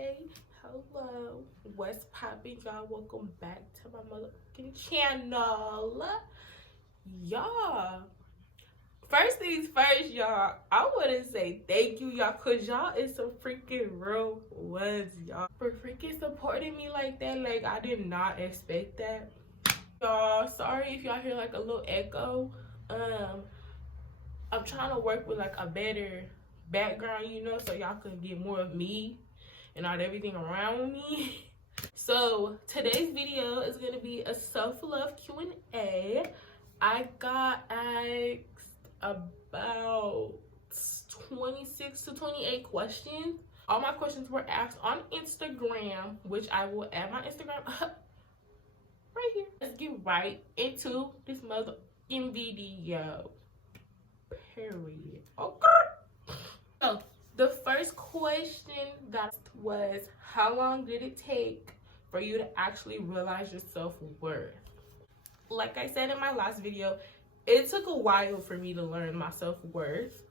Hey, hello, what's poppin', y'all? Welcome back to my motherfucking channel. Y'all, first things first, y'all, I want to say thank you, y'all, because y'all is some freaking real ones, y'all, for freaking supporting me like that. Like, I did not expect that. Y'all, sorry if y'all hear like a little echo. I'm trying to work with like a better background, you know, so y'all can get more of me and not everything around me. So today's video is going to be a self-love Q&A. I got asked about 26 to 28 questions. All my questions were asked on Instagram, which I will add my Instagram up right here. Let's get right into this motherfucking video. Period. Okay. So the first question that was, how long did it take for you to actually realize your self-worth? Like I said in my last video, it took a while for me to learn my self-worth.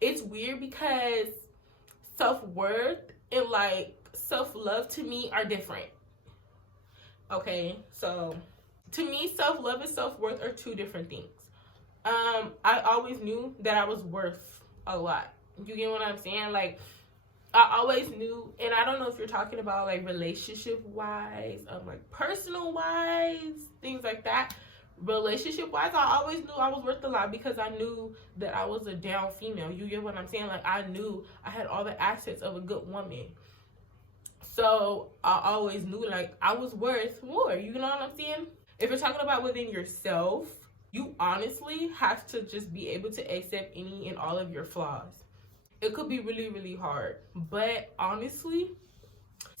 It's weird because self-worth and like self-love to me are different. Okay, so to me, self-love and self-worth are two different things. I always knew that I was worth a lot. You get what I'm saying? Like, I always knew, and I don't know if you're talking about like relationship wise, like personal wise, things like that. Relationship wise, I always knew I was worth a lot because I knew that I was a down female. You get what I'm saying? Like, I knew I had all the assets of a good woman. So I always knew like I was worth more. You know what I'm saying? If you're talking about within yourself, you honestly have to just be able to accept any and all of your flaws. It could be really, really hard. But honestly,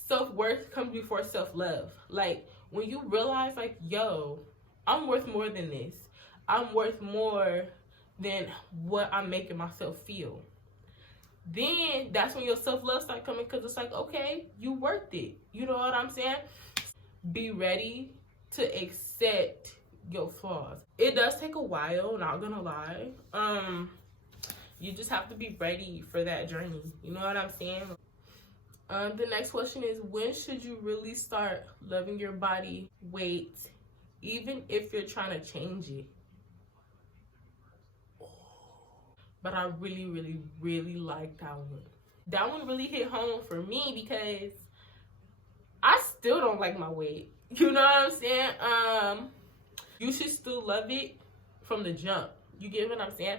self-worth comes before self-love. Like, when you realize, like, yo, I'm worth more than this. I'm worth more than what I'm making myself feel. Then that's when your self-love starts coming, because it's like, okay, you worth it. You know what I'm saying? Be ready to accept your flaws. It does take a while, not gonna lie. You just have to be ready for that journey. You know what I'm saying? The next question is, when should you really start loving your body weight, even if you're trying to change it? But I really, really, really like that one. That one really hit home for me because I still don't like my weight. You know what I'm saying? You should still love it from the jump. You get what I'm saying?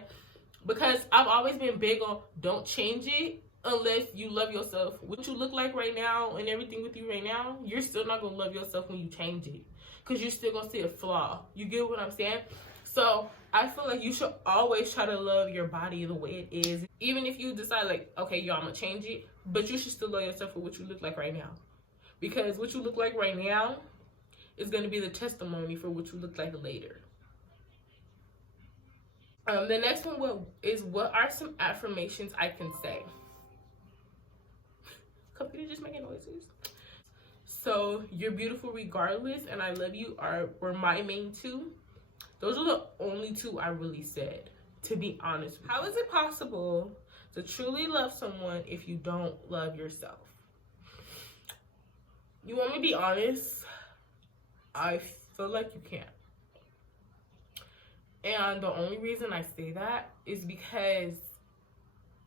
Because I've always been big on don't change it unless you love yourself. What you look like right now and everything with you right now, you're still not going to love yourself when you change it. Because you're still going to see a flaw. You get what I'm saying? So I feel like you should always try to love your body the way it is. Even if you decide like, okay, yo, I'm going to change it. But you should still love yourself for what you look like right now. Because what you look like right now is going to be the testimony for what you look like later. The next one is, what are some affirmations I can say? Computer just making noises. So, you're beautiful regardless, and I love you were my main two. Those are the only two I really said, to be honest. How is it possible to truly love someone if you don't love yourself? You want me to be honest? I feel like you can't. And the only reason I say that is because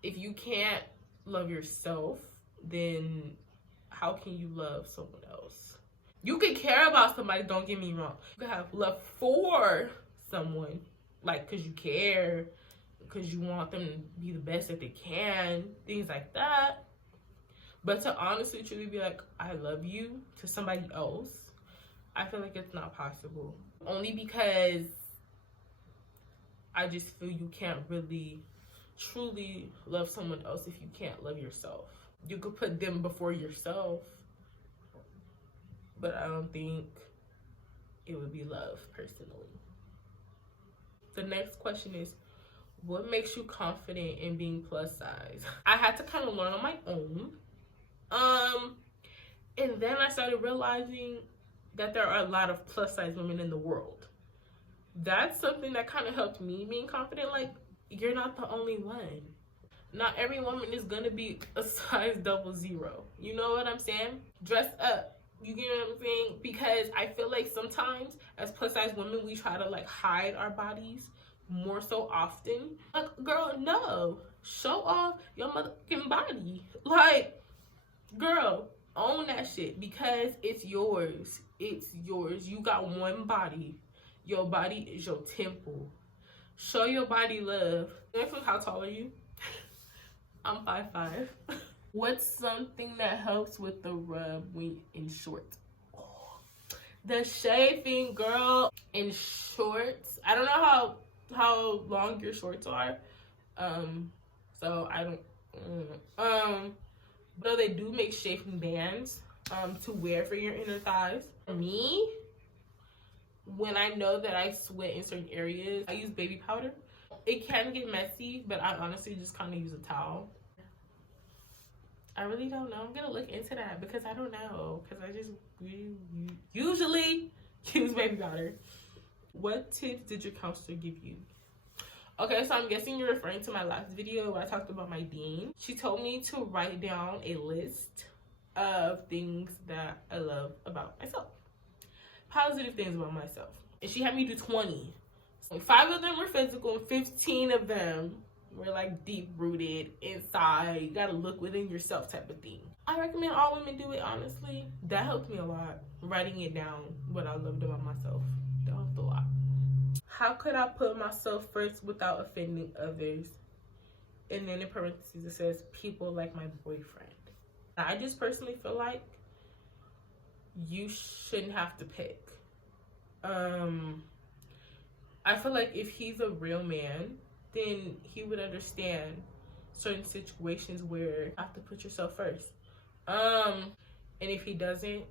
if you can't love yourself, then how can you love someone else? You can care about somebody, don't get me wrong. You can have love for someone, like because you care, because you want them to be the best that they can, things like that. But to honestly truly be like, I love you to somebody else, I feel like it's not possible. Only because I just feel you can't really truly love someone else if you can't love yourself. You could put them before yourself, but I don't think it would be love personally. The next question is, what makes you confident in being plus size? I had to kind of learn on my own. And then I started realizing that there are a lot of plus size women in the world. That's something that kind of helped me being confident. Like, you're not the only one. Not every woman is gonna be a size 00. You know what I'm saying? Dress up. You get what I'm saying? Because I feel like sometimes as plus size women, we try to like hide our bodies more so often. Like, girl, no. Show off your motherfucking body. Like, girl, own that shit because it's yours. It's yours. You got one body. Your body is your temple. Show your body love. How tall are you? I'm 5'5". What's something that helps with the rub when in shorts? Oh, the shaving, girl. In shorts. I don't know how long your shorts are. So I don't. But they do make shaving bands to wear for your inner thighs. For me, when I know that I sweat in certain areas, I use baby powder. It can get messy, but I honestly just kind of use a towel. I really don't know. I'm gonna look into that because I don't know. Because I just usually use baby powder. What tips did your counselor give you? Okay, so I'm guessing you're referring to my last video where I talked about my dean. She told me to write down a list of things that I love about myself. Positive things about myself. And she had me do 20. So 5 of them were physical and 15 of them were like deep rooted inside. You gotta look within yourself type of thing. I recommend all women do it, honestly. That helped me a lot. Writing it down, what I loved about myself. That helped a lot. How could I put myself first without offending others? And then in parentheses it says people like my boyfriend. I just personally feel like you shouldn't have to pick. I feel like if he's a real man, then he would understand certain situations where you have to put yourself first. And if he doesn't,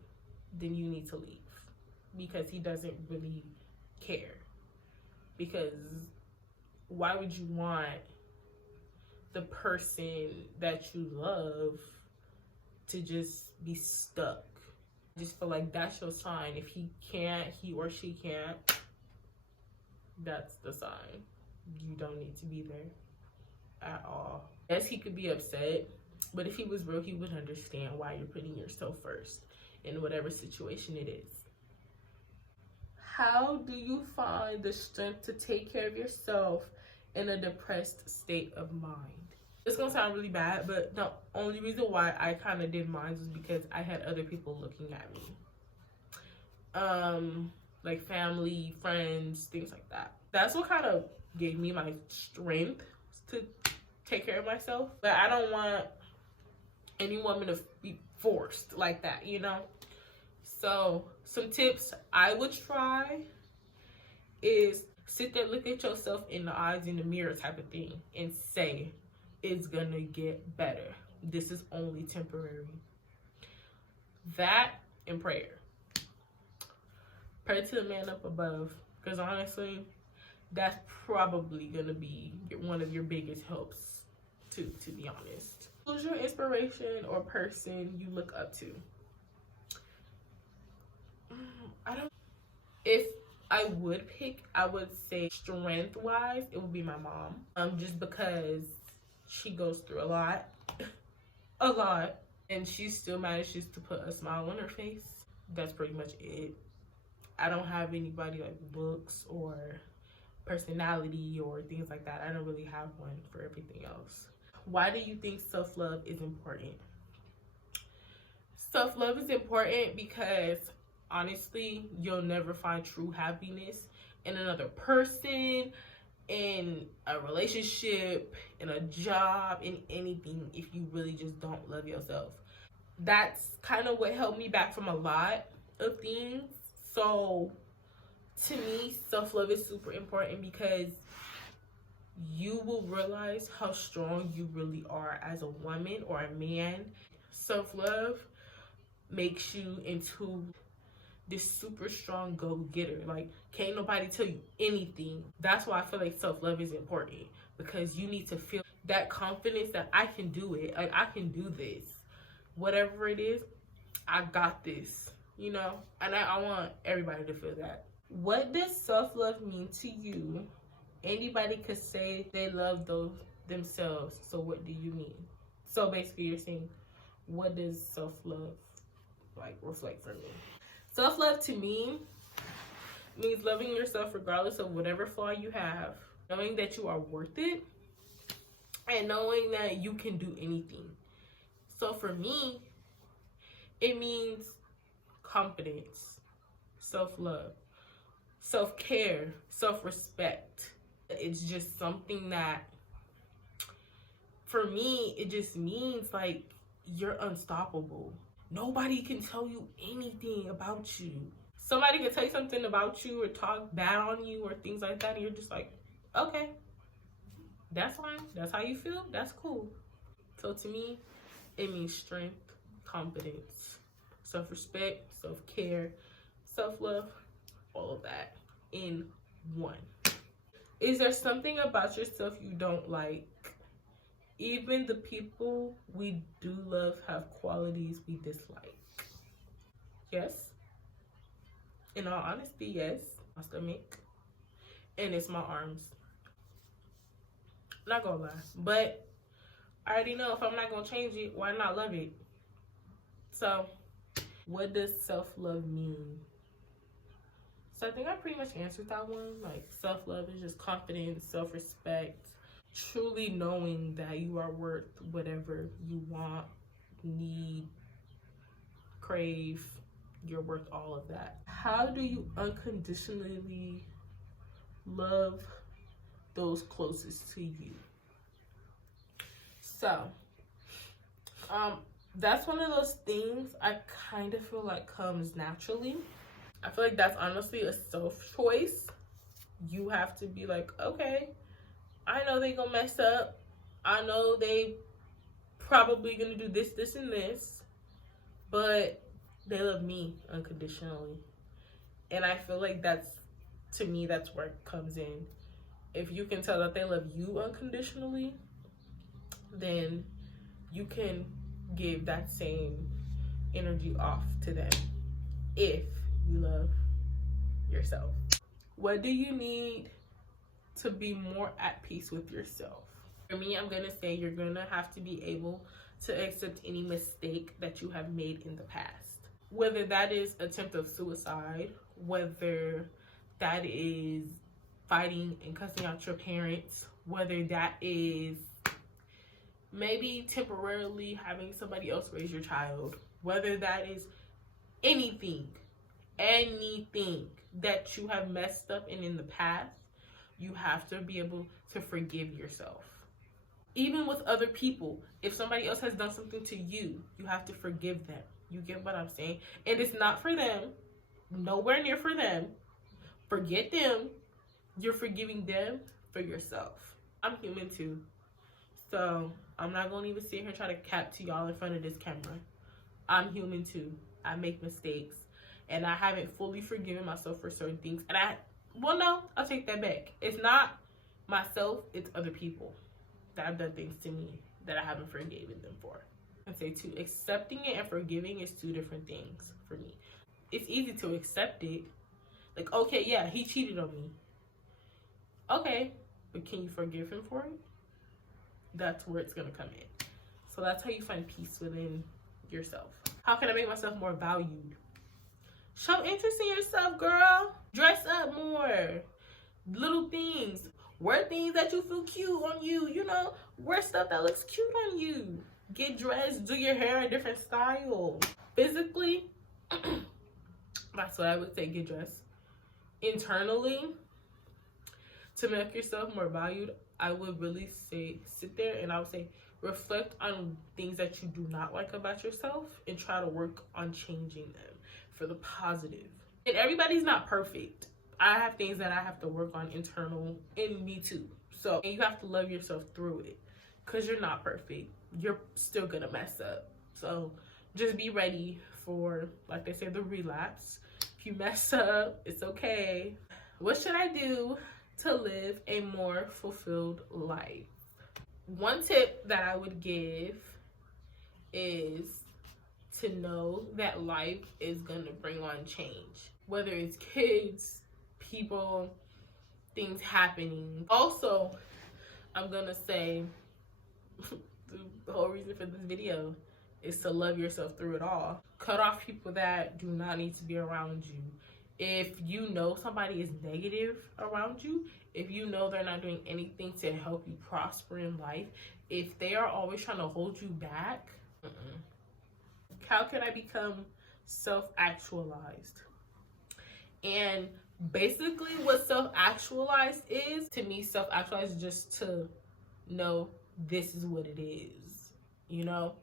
then you need to leave because he doesn't really care. Because why would you want the person that you love to just be stuck? I just feel like that's your sign. If he or she can't, that's the sign. You don't need to be there at all. Yes, he could be upset, but if he was real, he would understand why you're putting yourself first in whatever situation it is. How do you find the strength to take care of yourself in a depressed state of mind? It's gonna sound really bad, but the only reason why I kind of did mine was because I had other people looking at me. Like family, friends, things like that. That's what kind of gave me my strength to take care of myself. But I don't want any woman to be forced like that, you know? So some tips I would try is sit there, look at yourself in the eyes in the mirror type of thing and say, it's gonna get better. This is only temporary. That and prayer. Pray to the man up above, because honestly, that's probably gonna be one of your biggest helps too, to be honest. Who's your inspiration or person you look up to? If I would pick, I would say strength wise, it would be my mom. Just because she goes through a lot, and she still manages to put a smile on her face. That's pretty much it. I don't have anybody like looks or personality or things like that. I don't really have one for everything else. Why do you think self-love is important? Self-love is important because honestly, you'll never find true happiness in another person, in a relationship, in a job, in anything if you really just don't love yourself. That's kind of what held me back from a lot of things. So to me, self-love is super important because you will realize how strong you really are as a woman or a man. Self-love makes you into this super strong go-getter. Like, can't nobody tell you anything. That's why I feel like self-love is important, because you need to feel that confidence that I can do it. Like, I can do this. Whatever it is, I got this, you know? And I want everybody to feel that. What does self-love mean to you? Anybody could say they love themselves. So what do you mean? So basically you're saying, what does self-love like reflect for me? Self-love to me means loving yourself regardless of whatever flaw you have, knowing that you are worth it, and knowing that you can do anything. So for me, it means confidence, self-love, self-care, self-respect. It's just something that, for me, it just means like you're unstoppable. Nobody can tell you anything about you. Somebody can say something about you or talk bad on you or things like that, and you're just like, okay, that's fine. That's how you feel. That's cool. So to me, it means strength, confidence, self-respect, self-care, self-love, all of that in one. Is there something about yourself you don't like? Even the people we do love have qualities we dislike. Yes. In all honesty, yes. My stomach. And it's my arms. Not gonna lie. But I already know if I'm not gonna change it, why not love it? So, what does self-love mean? So I think I pretty much answered that one. Like, self-love is just confidence, self-respect, truly knowing that you are worth whatever you want, need, crave. You're worth all of that. How do you unconditionally love those closest to you? So, that's one of those things I kind of feel like comes naturally. I feel like that's honestly a self choice. You have to be like, okay, I know they gonna mess up. I know they probably gonna do this, this, and this, but they love me unconditionally. And I feel like that's, to me, that's where it comes in. If you can tell that they love you unconditionally, then you can give that same energy off to them if you love yourself. What do you need to be more at peace with yourself? For me, I'm gonna say you're gonna have to be able to accept any mistake that you have made in the past. Whether that is attempt of suicide, whether that is fighting and cussing out your parents, whether that is maybe temporarily having somebody else raise your child, whether that is anything that you have messed up in the past, you have to be able to forgive yourself. Even with other people, if somebody else has done something to you, you have to forgive them. You get what I'm saying? And it's not for them, nowhere near for them. Forget them. You're forgiving them for yourself. I'm human too. So I'm not gonna even sit here and try to cap to y'all in front of this camera. I'm human too. I make mistakes. And I haven't fully forgiven myself for certain things. And I'll take that back. It's not myself, it's other people that have done things to me that I haven't forgiven them for. I'd say too, accepting it and forgiving is two different things for me. It's easy to accept it. Like, okay, yeah, he cheated on me. Okay, but can you forgive him for it? That's where it's gonna come in. So that's how you find peace within yourself. How can I make myself more valued? Show interest in yourself, girl. Dress up more. Little things. Wear things that you feel cute on you. You know, wear stuff that looks cute on you. Get dressed. Do your hair in different styles. Physically, that's what I would say, get dressed. Internally, to make yourself more valued, I would really say sit there and I would say reflect on things that you do not like about yourself and try to work on changing them for the positive. And everybody's not perfect. I have things that I have to work on internal in me too. So you have to love yourself through it because you're not perfect. You're still gonna mess up. So just be ready for, like they say, the relapse. If you mess up, it's okay. What should I do to live a more fulfilled life? One tip that I would give is to know that life is gonna bring on change, whether it's kids, people, things happening. Also, I'm gonna say the whole reason for this video is to love yourself through it all. Cut off people that do not need to be around you. If you know somebody is negative around you, if you know they're not doing anything to help you prosper in life, if they are always trying to hold you back, how can I become self-actualized? And basically what self-actualized is, to me, self-actualized is just to know this is what it is, you know?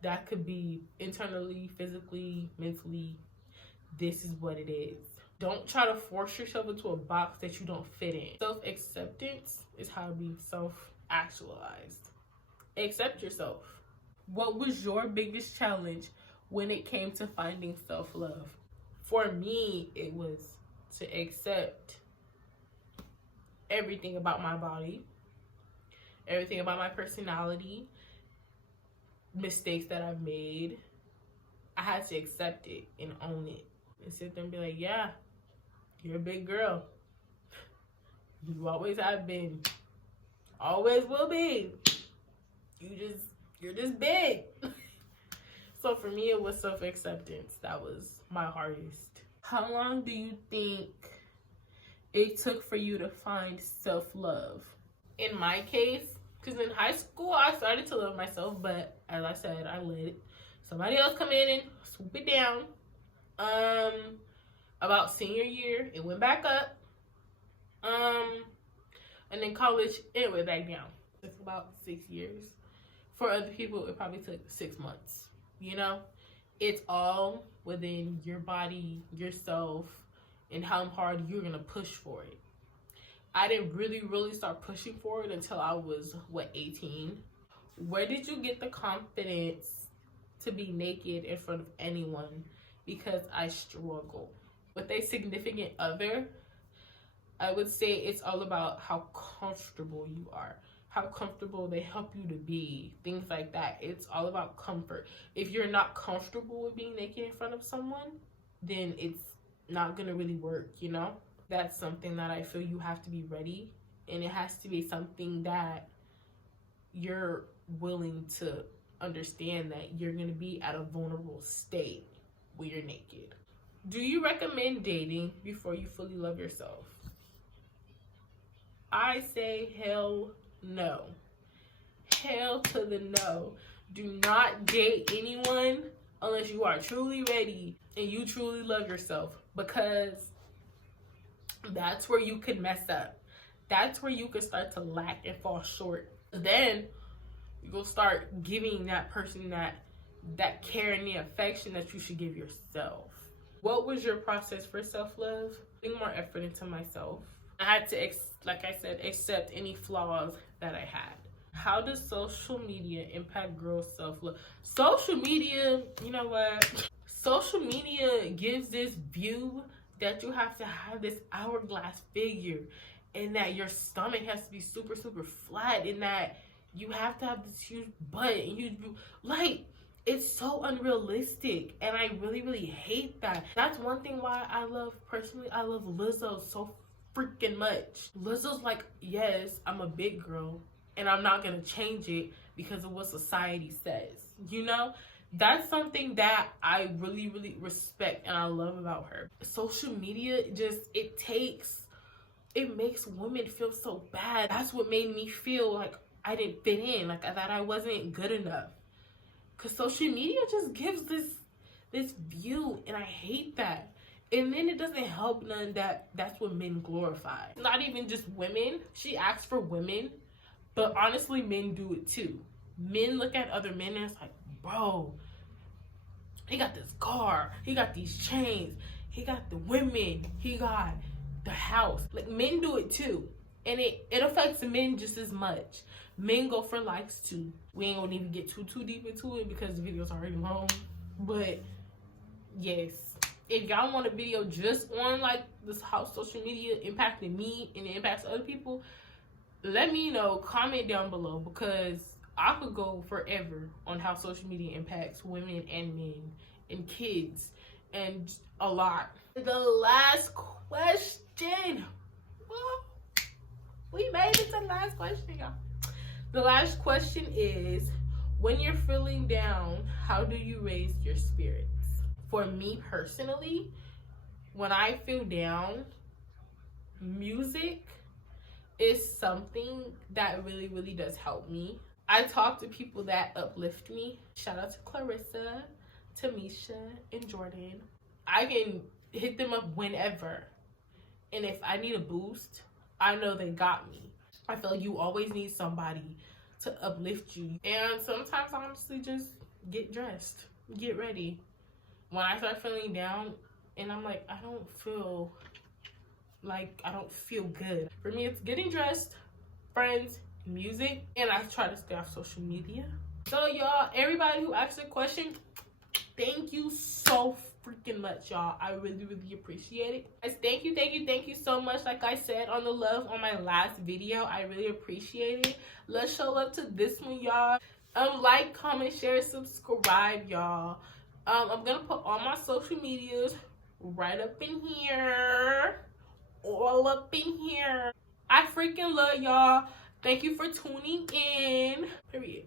That could be internally, physically, mentally. This is what it is. Don't try to force yourself into a box that you don't fit in. Self-acceptance is how to be self-actualized. Accept yourself. What was your biggest challenge when it came to finding self-love? For me, it was to accept everything about my body, everything about my personality, mistakes that I've made. I had to accept it and own it and sit there and be like, yeah, you're a big girl. You always have been, always will be. You're just big. So for me, it was self-acceptance. That was my hardest. How long do you think it took for you to find self-love? In my case, because in high school, I started to love myself, but as I said, I let somebody else come in and swoop it down. About senior year, it went back up. And then college, it went back down. It's about 6 years. For other people, it probably took 6 months. You know, it's all within your body, yourself, and how hard you're gonna push for it. I didn't really start pushing for it until I was, 18? Where did you get the confidence to be naked in front of anyone? Because I struggle. With a significant other, I would say it's all about how comfortable you are, how comfortable they help you to be, things like that. It's all about comfort. If you're not comfortable with being naked in front of someone, then it's not gonna really work, you know? That's something that I feel you have to be ready, and it has to be something that you're willing to understand that you're gonna be at a vulnerable state when you're naked. Do you recommend dating before you fully love yourself? I say hell no. Hell to the no. Do not date anyone unless you are truly ready and you truly love yourself, because that's where you could mess up. That's where you could start to lack and fall short. Then you'll start giving that person that care and the affection that you should give yourself. What was your process for self-love? Putting more effort into myself. I had to, like I said, accept any flaws that I had. How does social media impact girls' self-love? Social media, you know what? Social media gives this view that you have to have this hourglass figure, and that your stomach has to be super flat, and that you have to have this huge butt, and it's so unrealistic, and I really hate that. That's one thing why I love Lizzo so freaking much. Lizzo's like, yes, I'm a big girl, and I'm not gonna change it because of what society says, you know? That's something that I really respect and I love about her. Social media it makes women feel so bad. That's what made me feel like I didn't fit in, like that I wasn't good enough. Cause social media just gives this view, and I hate that. And then it doesn't help none that that's what men glorify. Not even just women. She asks for women, but honestly, men do it too. Men look at other men and it's like, bro, he got this car, he got these chains, he got the women, he got the house. Like, men do it too. And it affects men just as much. Men go for likes too. We ain't gonna even get too deep into it because the video's already long. But yes, if y'all want a video just on like this, how social media impacted me and it impacts other people, let me know. Comment down below, because I could go forever on how social media impacts women and men and kids and a lot. The last question. We made it to the last question, y'all. The last question is, when you're feeling down, how do you raise your spirits? For me personally, when I feel down, music is something that really, really does help me. I talk to people that uplift me. Shout out to Clarissa, Tamisha, and Jordan. I can hit them up whenever. And if I need a boost, I know they got me. I feel like you always need somebody to uplift you. And sometimes, honestly, just get dressed, get ready. When I start feeling down and I'm like, I don't feel good. For me, it's getting dressed, friends, music, and I try to stay off social media. So y'all, everybody who asked a question, thank you so freaking much, y'all. I really, really appreciate it. Guys, thank you so much. Like I said on the love on my last video, I really appreciate it. Let's show love to this one, y'all. Like, comment, share, subscribe, y'all. I'm gonna put all my social medias right up in here, all up in here. I freaking love y'all. Thank you for tuning in. Period.